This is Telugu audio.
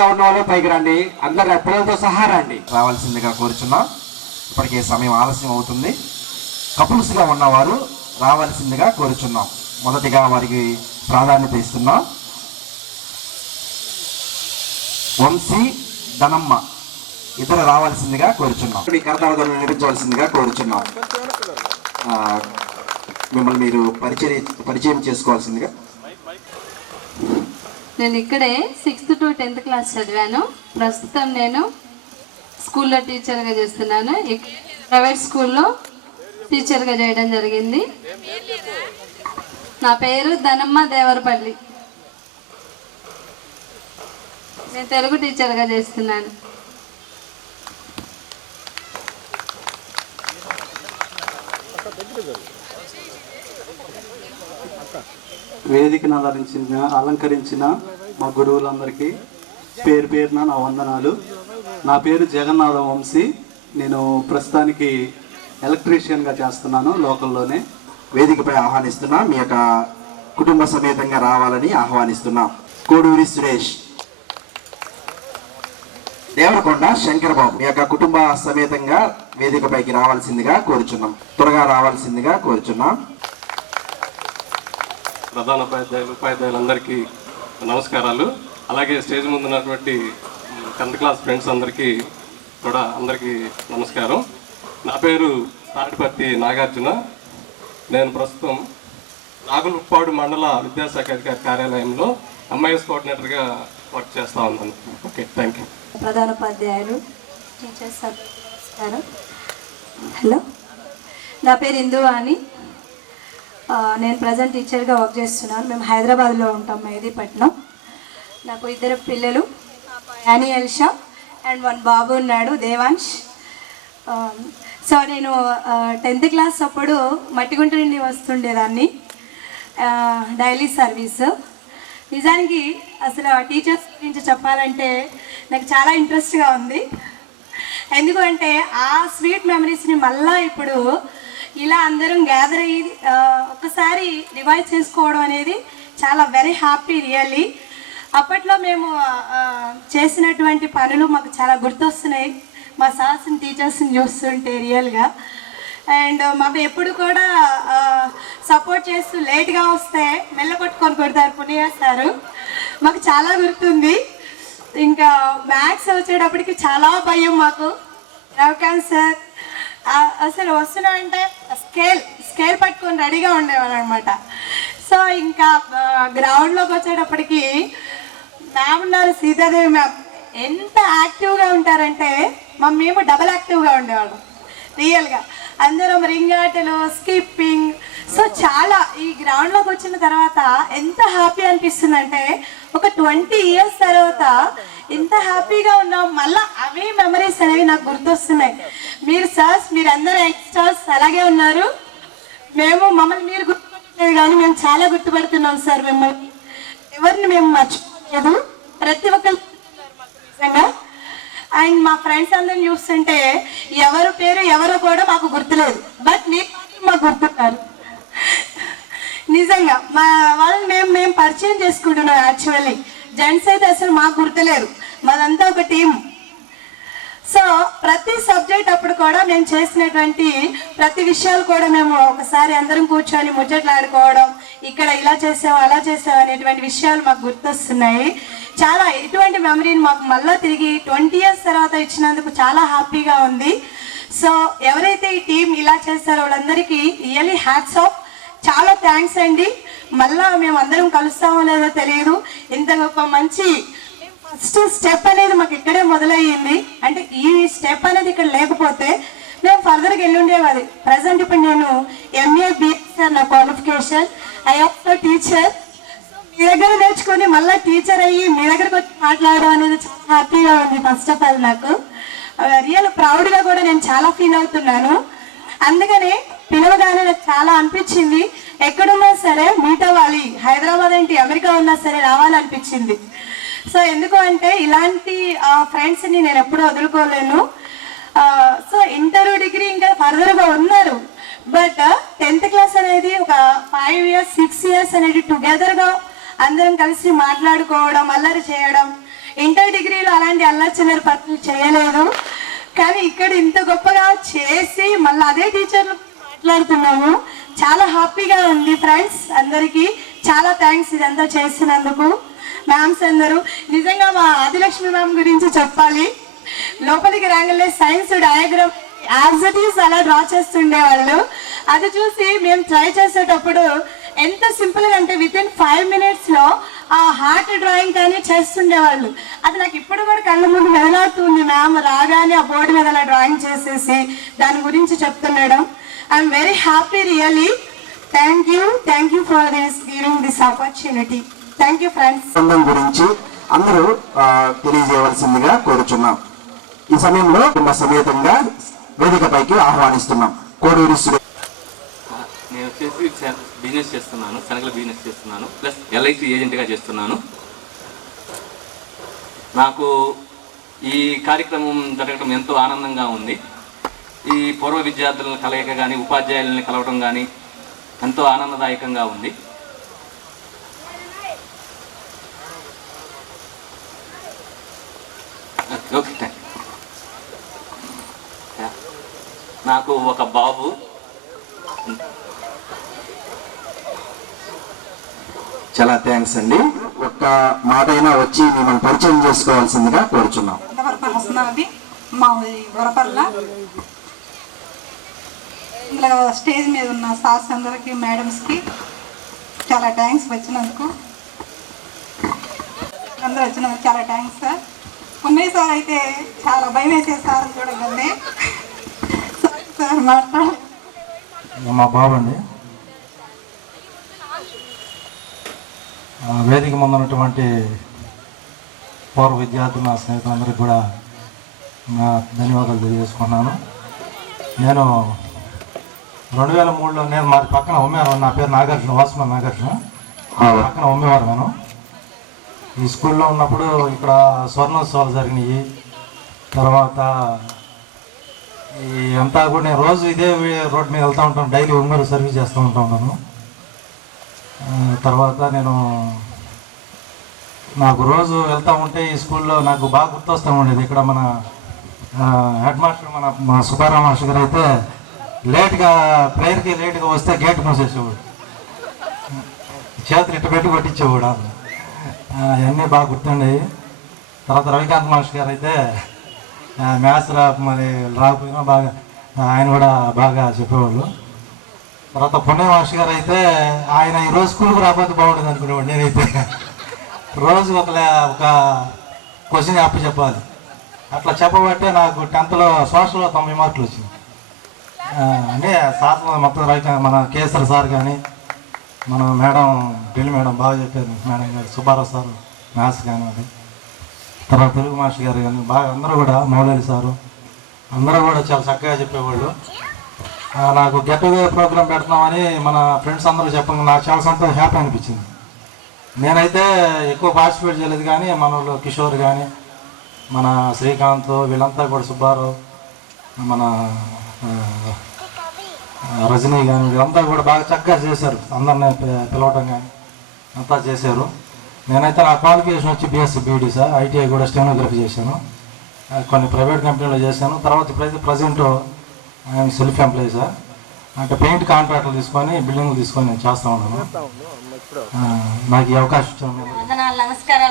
గా ఉన్న వాళ్ళు పైకి రండి, అందరు పిల్లలతో సహా రండి. రావాల్సిందిగా కోరుచున్నాం. ఇప్పటికే సమయం ఆలస్యం అవుతుంది. కపుల్స్ గా ఉన్నవారు రావాల్సిందిగా కోరుచున్నాం. మొదటిగా వారికి ప్రాధాన్యత ఇస్తున్నాం. వంశీ, ధనమ్మ ఇద్దరు రావాల్సిందిగా కోరుచున్నాం. మీ కర్తావధానం నిర్మించవలసిందిగా కోరుచున్నాం. మిమ్మల్ని మీరు పరిచయం చేసుకోవాల్సిందిగా. నేను ఇక్కడే 6th to 10th క్లాస్ చదివాను. ప్రస్తుతం నేను స్కూల్లో టీచర్గా చేస్తున్నాను. ప్రైవేట్ స్కూల్లో టీచర్గా చేయడం జరిగింది. నా పేరు ధనమ్మ దేవరపల్లి. నేను తెలుగు టీచర్గా చేస్తున్నాను. వేదికను అలంకరించిన మా గురువులందరికీ పేరు పేరున నా వందనాలు. నా పేరు జగన్నాథ వంశీ. నేను ప్రస్తుతానికి ఎలక్ట్రీషియన్గా చేస్తున్నాను లోకల్లోనే. వేదికపై ఆహ్వానిస్తున్నాం. మీ యొక్క కుటుంబ సమేతంగా రావాలని ఆహ్వానిస్తున్నాం. కోడూరి సురేష్, దేవరకొండ శంకర్ బాబు మీ యొక్క కుటుంబ సమేతంగా వేదికపైకి రావాల్సిందిగా కోరుచున్నాం. త్వరగా రావాల్సిందిగా కోరుచున్నాం. ప్రధాన ఉపాధ్యాయులందరికీ నమస్కారాలు. అలాగే స్టేజ్ ముందు ఉన్నటువంటి 10th క్లాస్ ఫ్రెండ్స్ అందరికీ కూడా అందరికీ నమస్కారం. నా పేరు తాటిపర్తి నాగార్జున. నేను ప్రస్తుతం నాగులుప్పాడు మండల విద్యాశాఖ అధికారి కార్యాలయంలో ఎంఐఎస్ కోఆర్డినేటర్గా వర్క్ చేస్తూ ఉన్నాను. Okay, thank you. ప్రధానోపాధ్యాయులు, టీచర్స్, నమస్కారం. హలో, నా పేరు ఇందువాణి. నేను ప్రజెంట్ టీచర్గా వర్క్ చేస్తున్నాను. మేము హైదరాబాద్లో ఉంటాం, మెహదీపట్నం. నాకు 2 పిల్లలు, యానీ ఎల్షా అండ్ 1 బాబు ఉన్నాడు, దేవాంష్. సో నేను 10th క్లాస్ అప్పుడు మట్టిగుంట నుండి వస్తుండేదాన్ని, డైలీ సర్వీస్. నిజానికి అసలు టీచర్స్ గురించి చెప్పాలంటే నాకు చాలా ఇంట్రెస్ట్గా ఉంది. ఎందుకంటే ఆ స్వీట్ మెమరీస్ని మళ్ళీ ఇప్పుడు ఇలా అందరం గ్యాదర్ అయ్యి ఒకసారి రివైజ్ చేసుకోవడం అనేది చాలా వెరీ హ్యాపీ రియల్లీ. అప్పట్లో మేము చేసినటువంటి పనులు మాకు చాలా గుర్తొస్తున్నాయి, మా సార్స్ని టీచర్స్ని చూస్తుంటే రియల్గా. అండ్ మాకు ఎప్పుడు కూడా సపోర్ట్ చేస్తూ లేట్గా వస్తే మెల్లగొట్టుకొని కొడతారు పునియా సారు, మాకు చాలా గుర్తుంది. ఇంకా మ్యాథ్స్ వచ్చేటప్పటికి చాలా భయం మాకు. రవికాంత్ సార్ అసలు వస్తున్నామంటే స్కేల్ పట్టుకొని రెడీగా ఉండేవాళ్ళు అనమాట. సో ఇంకా గ్రౌండ్లోకి వచ్చేటప్పటికి మ్యామ్ ఉన్నారు, సీతాదేవి మ్యామ్, ఎంత యాక్టివ్గా ఉంటారంటే మేము డబల్ యాక్టివ్గా ఉండేవాళ్ళం రియల్గా. అందరం రింగ్ ఆటలు, స్కిప్పింగ్. సో చాలా ఈ గ్రౌండ్లోకి వచ్చిన తర్వాత ఎంత హ్యాపీ అనిపిస్తుందంటే ఒక 20 years తర్వాత ఎంత హ్యాపీగా ఉన్నాం. మళ్ళీ అవే మెమరీస్ అనేవి నాకు గుర్తొస్తున్నాయి. మీరు సార్స్, మీరు అందరూ యంగ్స్టర్స్ అలాగే ఉన్నారు. మమ్మల్ని మీరు గుర్తుపట్టలేదు కానీ మేము చాలా గుర్తుపడుతున్నాం సార్. మిమ్మల్ని ఎవరిని మేము మర్చిపోలేదు, ప్రతి ఒక్కరు నిజంగా. అండ్ మా ఫ్రెండ్స్ అందరిని చూస్తుంటే ఎవరు పేరు ఎవరో కూడా మాకు గుర్తులేదు, బట్ మీరు మాకు గుర్తున్నారు నిజంగా. మా వాళ్ళని మేము పరిచయం చేసుకుంటున్నాం. యాక్చువల్లీ జెంట్స్ అయితే అసలు మాకు గుర్తులేరు, మాదంతా ఒక టీం. సో ప్రతి సబ్జెక్ట్ అప్పుడు కూడా మేము చేసినటువంటి ప్రతి విషయాలు కూడా మేము ఒకసారి అందరం కూర్చొని ముచ్చట్లాడుకోవడం, ఇక్కడ ఇలా చేసాం అలా చేసాం అనేటువంటి విషయాలు మాకు గుర్తొస్తున్నాయి. చాలా ఇటువంటి మెమరీని మాకు మళ్ళీ తిరిగి 20 years తర్వాత ఇచ్చినందుకు చాలా హ్యాపీగా ఉంది. సో ఎవరైతే ఈ టీం ఇలా చేస్తారో వాళ్ళందరికీ రియల్లీ హ్యాట్స్ ఆఫ్, చాలా థ్యాంక్స్ అండి. మళ్ళా మేము అందరం కలుస్తామో లేదో తెలియదు. ఇంత గొప్ప మంచి ఫస్ట్ స్టెప్ అనేది మాకు ఇక్కడే మొదలయ్యింది. అంటే ఈ స్టెప్ అనేది ఇక్కడ లేకపోతే మేము ఫర్దర్గా వెళ్ళుండేవాది. ప్రజెంట్ ఇప్పుడు నేను MA BSc నా క్వాలిఫికేషన్. I also teacher. మీ దగ్గర నేర్చుకొని మళ్ళీ టీచర్ అయ్యి మీ దగ్గరకు వచ్చి మాట్లాడడం అనేది చాలా హ్యాపీగా ఉంది. ఫస్ట్ ఆఫ్ ఆల్ నాకు రియల్ ప్రౌడ్గా కూడా నేను చాలా ఫీల్ అవుతున్నాను. అందుకనే పిలవగానే నాకు చాలా అనిపించింది, ఎక్కడున్నా సరే మీట్ అవ్వాలి, హైదరాబాద్ ఏంటి అమెరికా ఉన్నా సరే రావాలనిపించింది. సో ఎందుకు అంటే ఇలాంటి ఫ్రెండ్స్ని నేను ఎప్పుడూ వదులుకోలేను. సో ఇంటర్, డిగ్రీ ఇంకా ఫర్దర్గా ఉన్నారు, బట్ 10th క్లాస్ అనేది ఒక 5 years 6 years అనేది టుగెదర్గా అందరం కలిసి మాట్లాడుకోవడం, అల్లరి చేయడం, ఇంటర్ డిగ్రీలో అలాంటి అల్లచిల్లర పనులు చేయలేదు, కానీ ఇక్కడ ఇంత గొప్పగా చేసి మళ్ళీ అదే టీచర్లు మాట్లాడుతున్నాము. చాలా హ్యాపీగా ఉంది ఫ్రెండ్స్. అందరికీ చాలా థ్యాంక్స్ ఇదంతా చేసినందుకు. మ్యామ్స్ అందరూ నిజంగా మా ఆదిలక్ష్మి మ్యామ్ గురించి చెప్పాలి. లోపలికి రాగానే science diagram as it is అలా డ్రా చేస్తుండేవాళ్ళు. అది చూసి మేము ట్రై చేసేటప్పుడు ఎంత సింపుల్గా అంటే వితిన్ 5 minutesలో ఆ హార్ట్ డ్రాయింగ్ కానీ చేస్తుండేవాళ్ళు. అది నాకు ఇప్పుడు కూడా కళ్ళ ముందు మెదలాడుతుంది. మ్యామ్ రాగానే ఆ బోర్డు మీద అలా డ్రాయింగ్ చేసేసి దాని గురించి చెప్తుండడం. I'm very happy really. Thank you for giving this opportunity. Thank you friends. బృందం గురించి అందరూ తెలియజేయవలసిందిగా కోరుచున్నాం. ఈ సమయంలో కుటుంబ సమేతంగా వేదికపైకి ఆహ్వానిస్తున్నాం. కోడూరి నేను వచ్చేసి బిజినెస్ చేస్తున్నాను, శనగల బిజినెస్ చేస్తున్నాను, ప్లస్ ఎల్ఐసి ఏజెంట్గా చేస్తున్నాను. నాకు ఈ కార్యక్రమం జరగడం ఎంతో ఆనందంగా ఉంది. ఈ పూర్వ విద్యార్థులను కలయిక కానీ ఉపాధ్యాయులని కలవడం కానీ ఎంతో ఆనందదాయకంగా ఉంది. Okay, thank you. నాకు ఒక బాబు. చాలా థ్యాంక్స్ అండి. ఒక్క మాట అయినా వచ్చి మిమ్మల్ని పరిచయం చేసుకోవాల్సిందిగా కోరుచున్నాం. వస్తున్నది మాది వరపల్ల. ఇందులో స్టేజ్ మీద ఉన్న సార్స్ అందరికీ, మేడమ్స్కి చాలా థ్యాంక్స్ వచ్చినందుకు. అందరూ వచ్చినందుకు చాలా థ్యాంక్స్ సార్. ఉన్నయ్య సార్ అయితే చాలా భయం వేసే సార్ చూడగలనే సార్ మాట్లాడాలి. మా బాబు అండి. వేదిక ముందున్నటువంటి పూర్వ విద్యార్థులు, నా స్నేహితులందరికీ కూడా నా ధన్యవాదాలు తెలియజేసుకున్నాను. నేను 2003లో నేను మాది పక్కన ఉమ్మేవారు. నా పేరు నాగార్జున, వాసుమన్ నాగార్జున. పక్కన ఉమ్మేవారు. నేను ఈ స్కూల్లో ఉన్నప్పుడు ఇక్కడ స్వర్ణోత్సవాలు జరిగినాయి. తర్వాత ఈ అంతా కూడా నేను రోజు ఇదే రోడ్ మీద వెళ్తూ ఉంటాను. డైలీ ఉమ్మేరు సర్వీస్ చేస్తూ ఉంటా ఉన్నాను. తర్వాత నాకు రోజు వెళ్తూ ఉంటే ఈ స్కూల్లో నాకు బాగా గుర్తొస్తూ ఉండేది. ఇక్కడ మన హెడ్ మాస్టర్ మన సుబ్బారావు మాస్టర్ గారు అయితే ప్రేయర్కి లేట్గా వస్తే గేట్ మూసేసేవాడు, చేతులు ఇట్ట పెట్టి కొట్టించేవాడు. అవన్నీ బాగా గుర్తుండేవి. తర్వాత రవికాంత్ మాస్టర్ గారు అయితే మ్యాథ్స్ మరి రాకపోయినా బాగా ఆయన కూడా బాగా చెప్పేవాళ్ళు. తర్వాత పుణ్య మాస్టర్ గారు అయితే ఆయన ఈరోజు స్కూల్కి రాకపోతే బాగుంటుంది అనుకునేవాడు. నేనైతే రోజు ఒక క్వశ్చన్ చెప్పాలి. అట్లా చెప్పబట్టే నాకు 10th సోషల్లో 90 మార్కులు వచ్చింది. అంటే సార్ మొత్తం మన కేసరి సార్ కానీ, మన మేడం ఢిల్లీ మేడం బాగా చెప్పారు. మేడం గారు సుబ్బారావు సార్ మ్యాథ్స్ కానీ, అది తర్వాత తెలుగు మాస్టర్ గారు కానీ బాగా అందరూ కూడా, మౌలవి సారు అందరూ కూడా చాలా చక్కగా చెప్పేవాళ్ళు. నాకు గెట్ టుగెదర్ ప్రోగ్రాం పెడుతున్నామని మన ఫ్రెండ్స్ అందరూ చెప్పంగా నాకు చాలా సంతోషం, హ్యాపీ అనిపించింది. నేనైతే ఎక్కువ పార్టిసిపేట్ చేయలేదు, కానీ మన వాళ్ళు కిషోర్ కానీ, మన శ్రీకాంత్, వీళ్ళంతా కూడా సుబ్బారావు, మన రజనీ కానీ వీళ్ళంతా కూడా బాగా చక్కగా చేశారు. అందరినీ పిలవటం కానీ అంతా చేశారు. నేనైతే నా క్వాలిఫికేషన్ వచ్చి బీఎస్సీ బీఈడీ సార్. ఐటీఐ కూడా స్టెనోగ్రఫీ చేశాను. కొన్ని ప్రైవేట్ కంపెనీలో చేశాను. తర్వాత ఇప్పుడైతే present I'm self employee sir. అంటే పెయింట్ కాంట్రాక్ట్లు తీసుకొని బిల్డింగ్లు తీసుకొని నేను చేస్తూ ఉన్నాను. నాకు ఈ అవకాశం ఇచ్చాను. నమస్కారాలు.